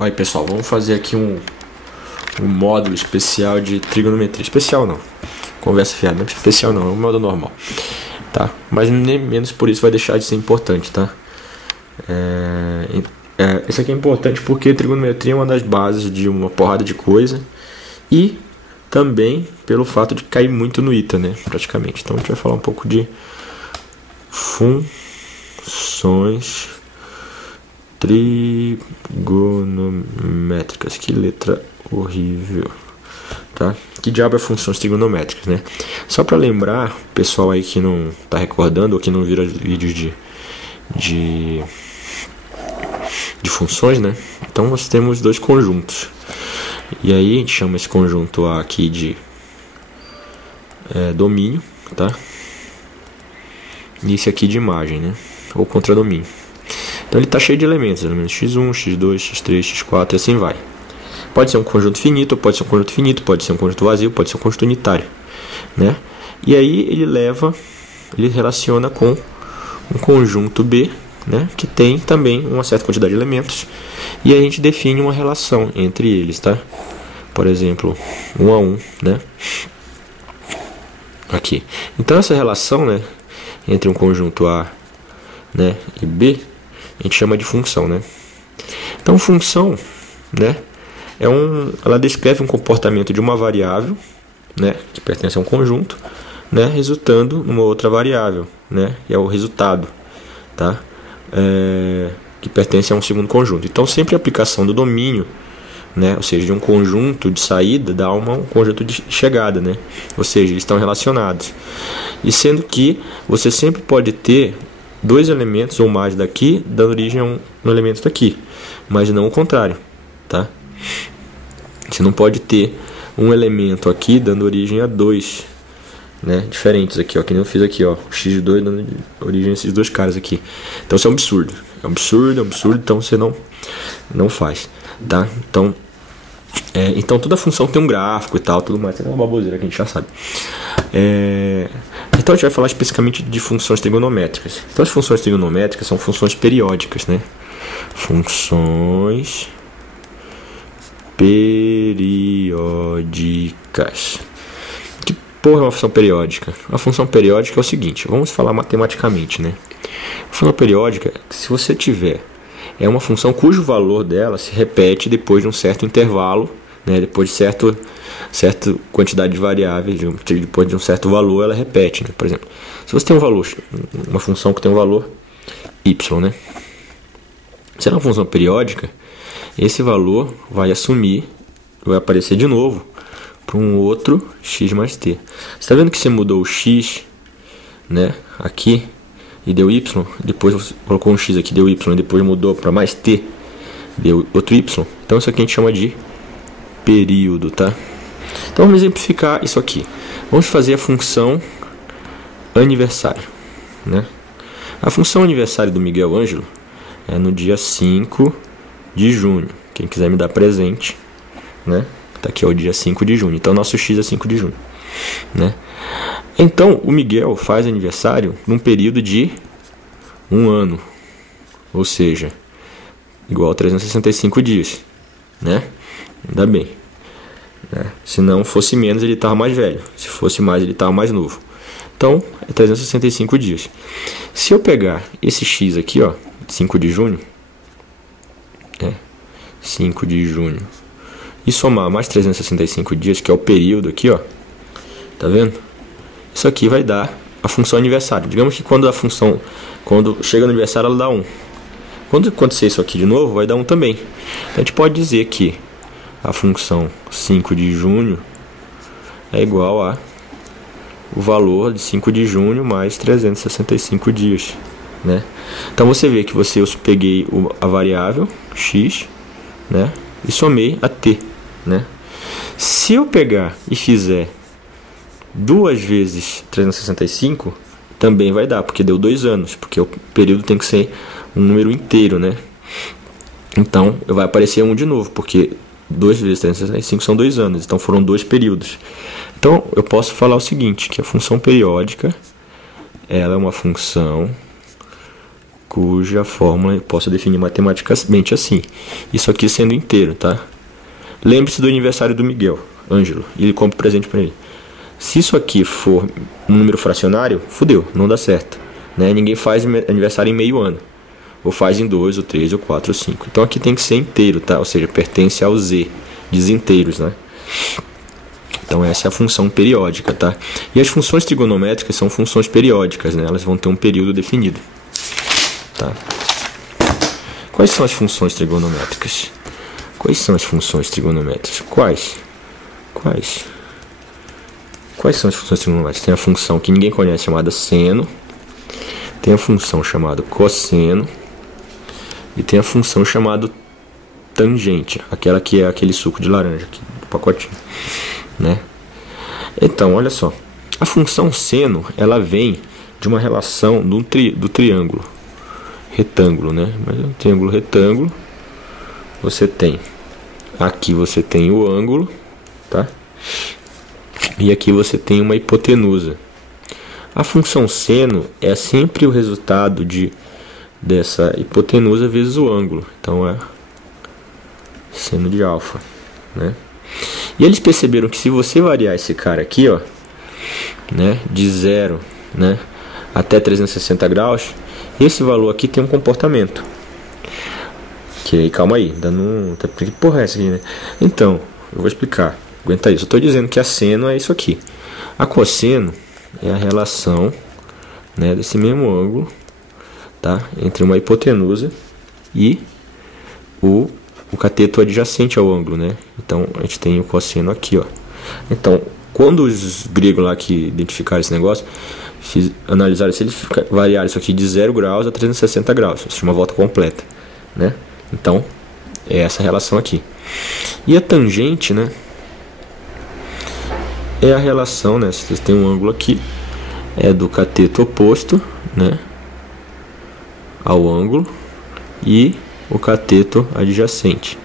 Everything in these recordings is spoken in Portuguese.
Aí pessoal, vamos fazer aqui um módulo especial de trigonometria. Especial não, conversa fiada, não é especial não, é um módulo normal, tá? Mas nem menos por isso vai deixar de ser importante, tá? Isso aqui é importante porque trigonometria é uma das bases de uma porrada de coisa e também pelo fato de cair muito no ITA, né? Praticamente. Então a gente vai falar um pouco de funções trigonométricas. Que letra horrível, tá? Que diabo é funções trigonométricas, né? Só para lembrar, pessoal aí que não tá recordando ou que não vira vídeos de funções, né? Então nós temos dois conjuntos. E aí a gente chama esse conjunto aqui de domínio, tá? E esse aqui de imagem, né? Ou contradomínio. Então ele está cheio de elementos x1, x2, x3, x4 e assim vai. Pode ser um conjunto finito, pode ser um conjunto finito, pode ser um conjunto vazio, pode ser um conjunto unitário, né? E aí ele relaciona com um conjunto B, né? Que tem também uma certa quantidade de elementos. E aí a gente define uma relação entre eles, tá? Por exemplo, 1 a 1, né? Aqui. Então essa relação, né, entre um conjunto A, né, e B, a gente chama de função, né? Então função, né, ela descreve um comportamento de uma variável, né, que pertence a um conjunto, né, resultando numa outra variável, né, que é o resultado, tá? Que pertence a um segundo conjunto. Então sempre a aplicação do domínio, né, ou seja, de um conjunto de saída dá um conjunto de chegada, né? Ou seja, eles estão relacionados. E sendo que você sempre pode ter dois elementos ou mais daqui dando origem a um elemento daqui, mas não o contrário, tá? Você não pode ter um elemento aqui dando origem a dois, né, diferentes aqui, ó, que nem eu fiz aqui, ó, o x de 2 dando origem a esses dois caras aqui. Então isso é um absurdo, então você não faz, tá? Então toda função tem um gráfico e tal, tudo mais, é uma baboseira que a gente já sabe. Então a gente vai falar especificamente de funções trigonométricas. Então as funções trigonométricas são funções periódicas, né? Funções periódicas. Que porra é uma função periódica? A função periódica é o seguinte, vamos falar matematicamente, né? A função periódica, se você tiver uma função cujo valor dela se repete depois de um certo intervalo, né? Depois de certa quantidade de variáveis, depois de um certo valor, ela repete, né? Por exemplo, se você tem uma função que tem um valor y, né? Se é uma função periódica, esse valor vai aparecer de novo para um outro x mais t. Você está vendo que você mudou o x, né, aqui e deu y, depois você colocou um x aqui, deu y, e depois mudou para mais t, deu outro y. Então isso aqui a gente chama de período, tá? Então vamos exemplificar isso aqui. Vamos fazer a função aniversário, né? A função aniversário do Miguel Ângelo é no dia 5 de junho. Quem quiser me dar presente, né? Tá aqui, ó, o dia 5 de junho. Então nosso x é 5 de junho, né? Então o Miguel faz aniversário num período de um ano, ou seja, igual a 365 dias, né? Ainda bem, né? Se não fosse menos, ele estava mais velho. Se fosse mais, ele estava mais novo. Então, é 365 dias. Se eu pegar esse x aqui, ó, 5 de junho, 5 de junho, e somar mais 365 dias, que é o período aqui, ó, tá vendo? Isso aqui vai dar a função aniversário. Digamos que quando chega no aniversário, ela dá 1. Quando acontecer isso aqui de novo, vai dar 1 também. Então, a gente pode dizer que a função 5 de junho é igual a o valor de 5 de junho mais 365 dias, né? Então você vê que eu peguei a variável x, né, e somei a t, né? Se eu pegar e fizer 2 vezes 365, também vai dar, porque deu 2 anos, porque o período tem que ser um número inteiro, né? Então vai aparecer 1 de novo, porque 2 vezes 365 são 2 anos, então foram 2 períodos. Então eu posso falar o seguinte, que a função periódica ela é uma função cuja fórmula eu posso definir matematicamente assim. Isso aqui sendo inteiro, tá? Lembre-se do aniversário do Miguel Ângelo e ele compra presente para ele. Se isso aqui for um número fracionário, fudeu, não dá certo, né? Ninguém faz aniversário em meio ano, ou faz em 2, ou 3, ou 4, ou 5. Então aqui tem que ser inteiro, tá? Ou seja, pertence ao Z, desinteiros, né? Então essa é a função periódica, tá? E as funções trigonométricas são funções periódicas, né? Elas vão ter um período definido, tá? Quais são as funções trigonométricas? Quais são as funções trigonométricas? Quais são as funções trigonométricas? Tem a função que ninguém conhece chamada seno, tem a função chamada cosseno e tem a função chamada tangente, aquela que é aquele suco de laranja aqui do pacotinho, né? Então, olha só, a função seno, ela vem de uma relação do triângulo retângulo, né? Mas é um triângulo retângulo. Você tem aqui o ângulo, tá? E aqui você tem uma hipotenusa. A função seno é sempre o resultado dessa hipotenusa vezes o ângulo. Então é seno de alfa, né? E eles perceberam que se você variar esse cara aqui, ó, né, de 0, né, até 360 graus, esse valor aqui tem um comportamento. Que aí, calma aí, que porra é essa aqui, né? Então, eu vou explicar. Aguenta isso. Eu estou dizendo que a seno é isso aqui. A cosseno é a relação, né, desse mesmo ângulo, tá, entre uma hipotenusa e o cateto adjacente ao ângulo, né? Então a gente tem o cosseno aqui, ó. Então, quando os gregos lá que identificaram esse negócio, analisaram se eles variaram isso aqui de 0 graus a 360 graus, isso chama volta completa, né? Então, é essa relação aqui. E a tangente, né, é a relação, né, se você tem um ângulo aqui, é do cateto oposto, né, ao ângulo e o cateto adjacente.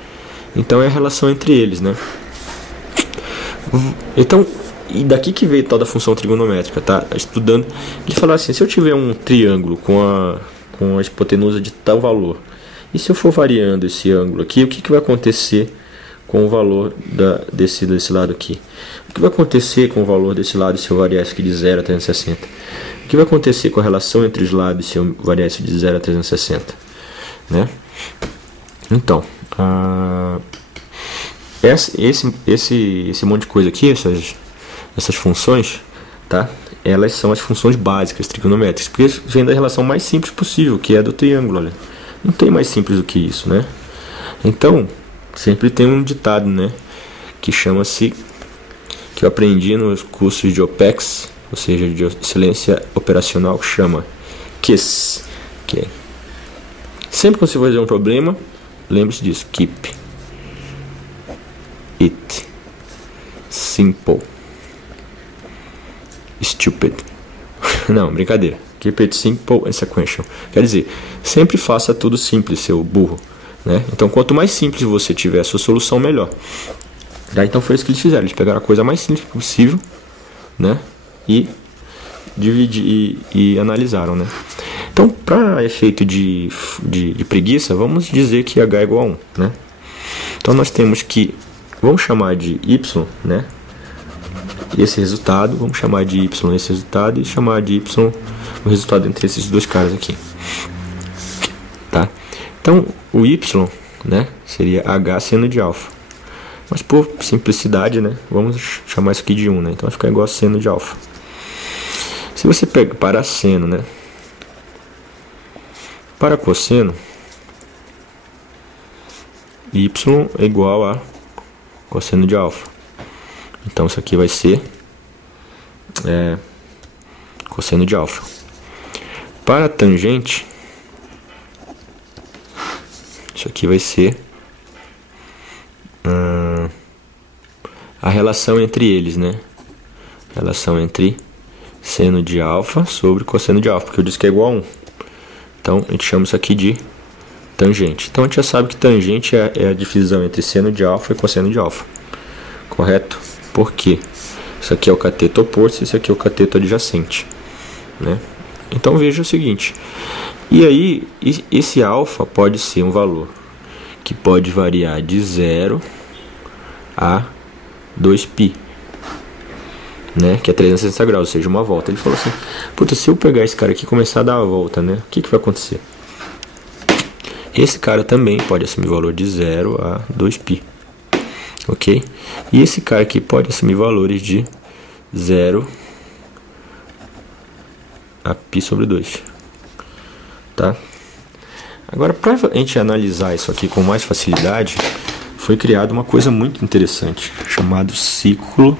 Então é a relação entre eles, né? Então, e daqui que veio tal da função trigonométrica, tá? Estudando, ele falou assim: se eu tiver um triângulo com a hipotenusa de tal valor, e se eu for variando esse ângulo aqui, o que vai acontecer com o valor desse lado aqui? O que vai acontecer com o valor desse lado se eu variar isso aqui de 0 a 360? O que vai acontecer com a relação entre os lados se eu variar isso de 0 a 360? Né? Então, esse monte de coisa aqui, essas funções, tá? Elas são as funções básicas trigonométricas, porque vem da relação mais simples possível, que é a do triângulo. Olha. Não tem mais simples do que isso, né? Então, sempre tem um ditado, né, que chama-se, que eu aprendi nos cursos de OPEX, ou seja, de excelência operacional, chama KISS, que é: sempre que você for fazer um problema, lembre-se disso. Keep it simple. Stupid. Não, brincadeira. Keep it simple and sequential. Quer dizer, sempre faça tudo simples, seu burro, né? Então, quanto mais simples você tiver a sua solução, melhor. Então foi isso que eles fizeram. Eles pegaram a coisa mais simples possível, né, e dividir e analisaram, né? Então, para efeito de preguiça, vamos dizer que h é igual a 1, né? Então nós temos que, vamos chamar de y, né, esse resultado, vamos chamar de y esse resultado e chamar de y o resultado entre esses dois caras aqui, tá? Então o y, né, seria h seno de alfa, mas por simplicidade, né, vamos chamar isso aqui de 1, né? Então vai ficar igual a seno de alfa. Se você pega para seno, né, para cosseno, y é igual a cosseno de alfa. Então isso aqui vai ser cosseno de alfa. Para tangente, isso aqui vai ser a relação entre eles, né? Relação entre seno de alfa sobre cosseno de alfa, porque eu disse que é igual a 1. Então a gente chama isso aqui de tangente. Então a gente já sabe que tangente é a divisão entre seno de alfa e cosseno de alfa, correto? Por quê? Isso aqui é o cateto oposto e isso aqui é o cateto adjacente, né? Então veja o seguinte: E aí, esse alfa pode ser um valor que pode variar de 0 a 2π, né? Que é 360 graus, ou seja, uma volta. Ele falou assim, puta, se eu pegar esse cara aqui e começar a dar a volta, né? O que vai acontecer? Esse cara também pode assumir valor de 0 a 2π, ok? E esse cara aqui pode assumir valores de 0 a π sobre 2, tá? Agora, para a gente analisar isso aqui com mais facilidade, foi criada uma coisa muito interessante, chamado ciclo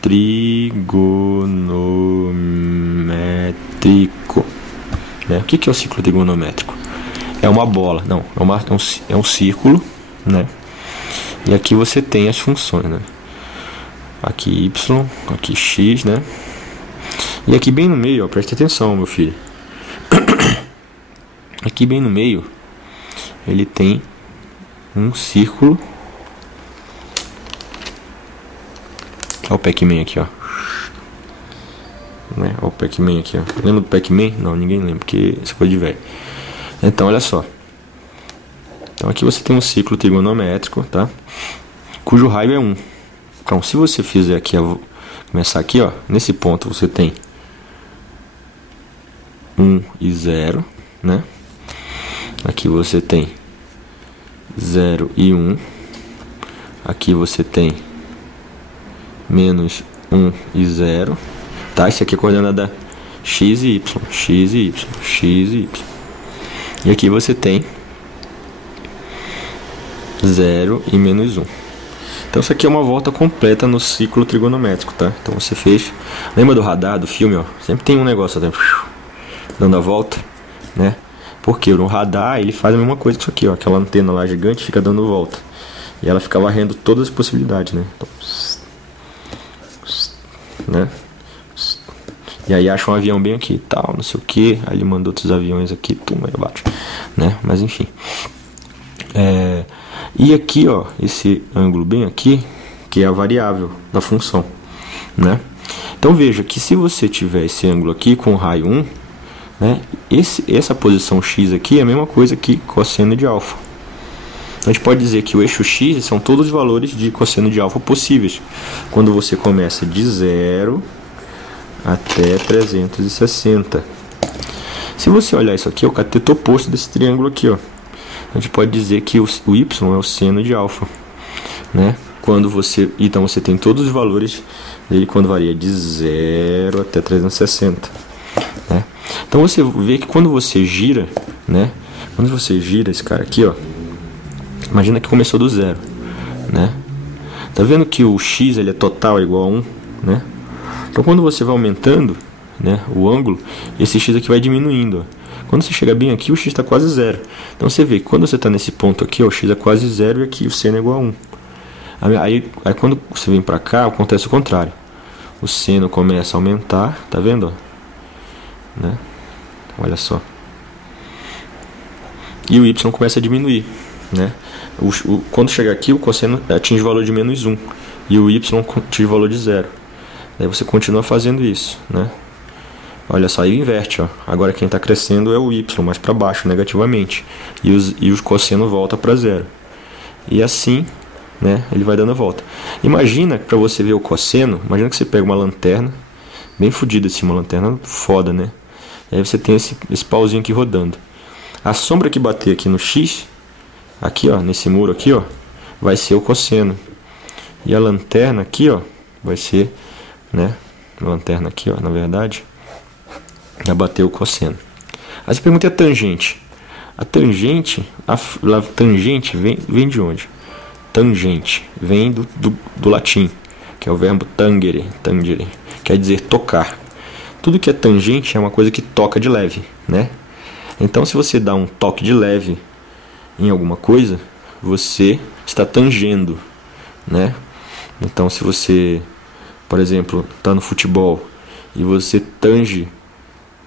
trigonométrico, né? O que é o ciclo trigonométrico? É uma bola, não, é um círculo, né? E aqui você tem as funções, né? Aqui y, aqui x, né? E aqui bem no meio, ó, preste atenção, meu filho. Aqui bem no meio, ele tem um círculo. Olha o Pac-Man aqui, ó. Né? Olha o Pac-Man aqui, ó. Lembra do Pac-Man? Não, ninguém lembra, porque isso é coisa de velho. Então, olha só. Então, aqui você tem um ciclo trigonométrico, tá? Cujo raio é 1. Então, se você fizer aqui, começar aqui, ó. Nesse ponto você tem 1 e 0, né? Aqui você tem 0 e 1. Aqui você tem menos 1 e 0. Tá? Isso aqui é a coordenada x e y, x e y, x e y. E aqui você tem 0 e menos 1. Então isso aqui é uma volta completa no ciclo trigonométrico, tá? Então você fez... Lembra do radar, do filme, ó? Sempre tem um negócio até dando a volta, né? Porque no radar ele faz a mesma coisa que isso aqui, ó. Aquela antena lá gigante fica dando volta. E ela fica varrendo todas as possibilidades, né? Então, né? E aí acha um avião bem aqui e tal, não sei o que. Aí ele manda outros aviões aqui, aí abaixo, né? Mas enfim. E aqui, ó, esse ângulo bem aqui, que é a variável da função, né? Então veja que se você tiver esse ângulo aqui com raio 1, né? Essa posição x aqui é a mesma coisa que cosseno de alfa. A gente pode dizer que o eixo x são todos os valores de cosseno de alfa possíveis. Quando você começa de 0 até 360. Se você olhar isso aqui, é o cateto oposto desse triângulo aqui, ó. A gente pode dizer que o y é o seno de alfa, né? Então você tem todos os valores dele quando varia de 0 até 360, né? Então você vê que quando você gira, né? Quando você gira esse cara aqui, ó, imagina que começou do 0, né? Tá vendo que o x ele é total igual a 1, né? Então quando você vai aumentando, né, o ângulo, esse x aqui vai diminuindo, ó. Quando você chega bem aqui, o x está quase 0. Então você vê que quando você está nesse ponto aqui, ó, o x é quase 0 e aqui o seno é igual a 1. Aí quando você vem para cá, acontece o contrário. O seno começa a aumentar, tá vendo? Ó? Né? Olha só. E o y começa a diminuir, né? Quando chegar aqui, o cosseno atinge o valor de menos 1 e o y atinge o valor de 0. Aí você continua fazendo isso, né? Olha só, aí inverte, ó. Agora quem está crescendo é o y, mais para baixo, negativamente. E o cosseno volta para 0. E assim, né, ele vai dando a volta. Imagina, para você ver o cosseno, imagina que você pega uma lanterna, bem fodida assim, uma lanterna foda, né? E aí você tem esse pauzinho aqui rodando. A sombra que bater aqui no x, aqui, ó, nesse muro aqui, ó, vai ser o cosseno. E a lanterna aqui, ó, vai ser, né, a lanterna aqui, ó, na verdade, vai bater o cosseno. Aí você pergunta a tangente. A tangente vem de onde? Tangente vem do latim, que é o verbo tangere, quer dizer tocar. Tudo que é tangente é uma coisa que toca de leve, né? Então se você dá um toque de leve em alguma coisa, você está tangendo, né? Então se você, por exemplo, está no futebol e você tange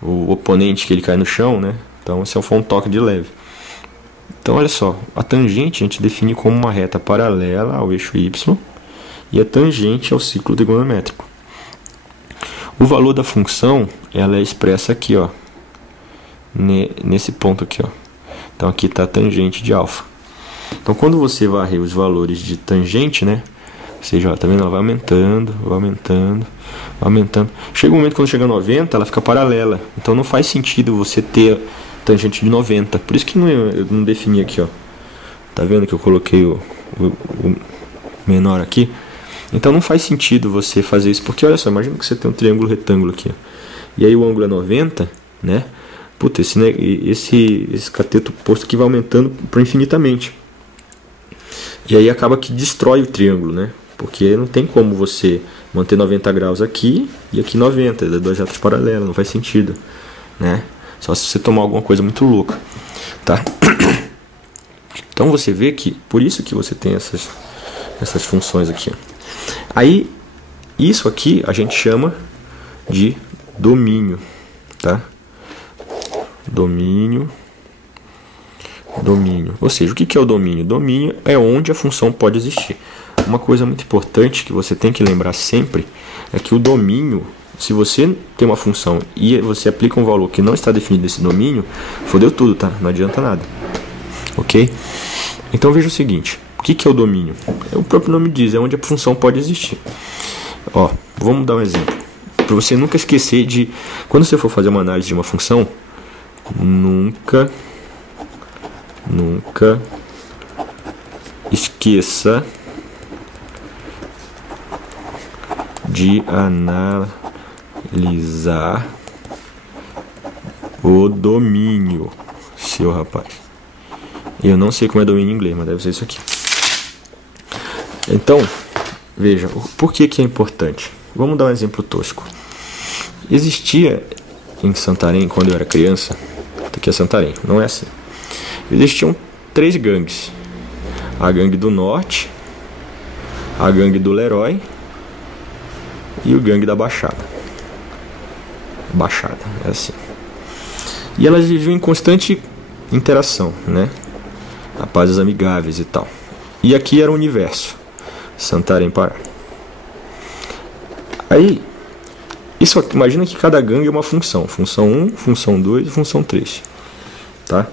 o oponente, que ele cai no chão, né? Então esse foi um toque de leve. Então olha só, a tangente a gente define como uma reta paralela ao eixo y e a tangente ao ciclo trigonométrico. O valor da função, ela é expressa aqui, ó, nesse ponto aqui, ó. Então aqui está a tangente de alfa. Então quando você varrer os valores de tangente, né? Ou seja, ó, tá vendo? Ela vai aumentando, vai aumentando, vai aumentando. Chega um momento quando chega a 90, ela fica paralela. Então não faz sentido você ter tangente de 90. Por isso que eu não defini aqui, ó. Tá vendo que eu coloquei o menor aqui? Então não faz sentido você fazer isso, porque olha só, imagina que você tem um triângulo retângulo aqui, ó, e aí o ângulo é 90, né? Puta, esse cateto posto aqui vai aumentando por infinitamente. E aí acaba que destrói o triângulo, né? Porque não tem como você manter 90 graus aqui e aqui 90, é dois retos paralelos, não faz sentido, né? Só se você tomar alguma coisa muito louca, tá? Então você vê que, por isso que você tem essas funções aqui, ó. Aí, isso aqui a gente chama de domínio, tá? Domínio. Ou seja, o que é o domínio? Domínio é onde a função pode existir. Uma coisa muito importante que você tem que lembrar sempre é que o domínio, se você tem uma função e você aplica um valor que não está definido nesse domínio, fodeu tudo, tá? Não adianta nada. Ok? Então veja o seguinte. O que é o domínio? O próprio nome diz, é onde a função pode existir. Ó, vamos dar um exemplo. Para você nunca esquecer de... Quando você for fazer uma análise de uma função, nunca esqueça de analisar o domínio, seu rapaz. Eu não sei como é domínio em inglês, mas deve ser isso aqui. Então, veja, por que é importante? Vamos dar um exemplo tosco. Existia em Santarém, quando eu era criança, aqui é Santarém, não é assim. Existiam 3 gangues. A gangue do Norte, a gangue do Leroy e o gangue da Baixada. Baixada, é assim. E elas viviam em constante interação, né? Rapazes amigáveis e tal. E aqui era o universo. Santarém, Pará. Aí, isso aqui, imagina que cada gangue é uma função. Função 1, função 2 e função 3. Tá?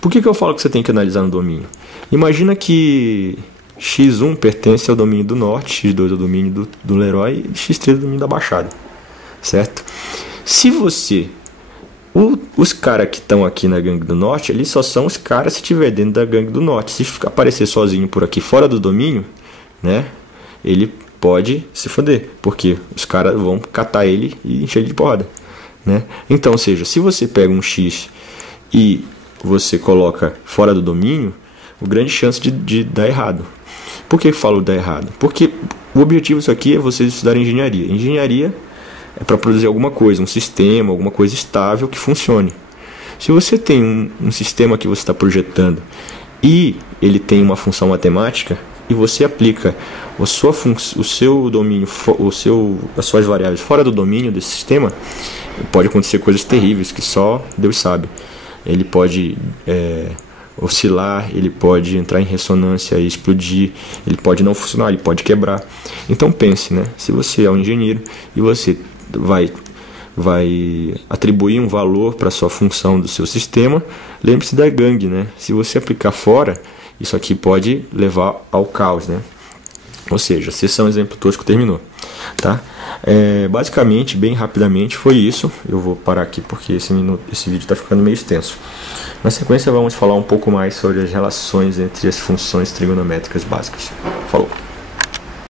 Por que eu falo que você tem que analisar no domínio? Imagina que x1 pertence ao domínio do Norte, x2 ao domínio do Leroy e x3 ao domínio da Baixada. Certo? Se você... Os caras que estão aqui na gangue do Norte, eles só são os caras se estiver dentro da gangue do Norte. Se aparecer sozinho por aqui fora do domínio, né, ele pode se foder, porque os caras vão catar ele e encher ele de porrada, né? Então, ou seja, se você pega um X e você coloca fora do domínio, o grande chance de dar errado. Por que eu falo dar errado? Porque o objetivo disso aqui é vocês estudarem engenharia. Engenharia é para produzir alguma coisa, um sistema, alguma coisa estável que funcione. Se você tem um sistema que você está projetando e ele tem uma função matemática e você aplica o seu domínio, as suas variáveis fora do domínio desse sistema, pode acontecer coisas terríveis que só Deus sabe. Ele pode oscilar, ele pode entrar em ressonância e explodir, ele pode não funcionar, ele pode quebrar. Então pense, né? Se você é um engenheiro e você vai atribuir um valor para a sua função do seu sistema, lembre-se da gangue, né? Se você aplicar fora, isso aqui pode levar ao caos, né? Ou seja, sessão exemplo tosco terminou, tá? Basicamente, bem rapidamente, foi isso. Eu vou parar aqui porque esse vídeo está ficando meio extenso. Na sequência, vamos falar um pouco mais sobre as relações entre as funções trigonométricas básicas. Falou!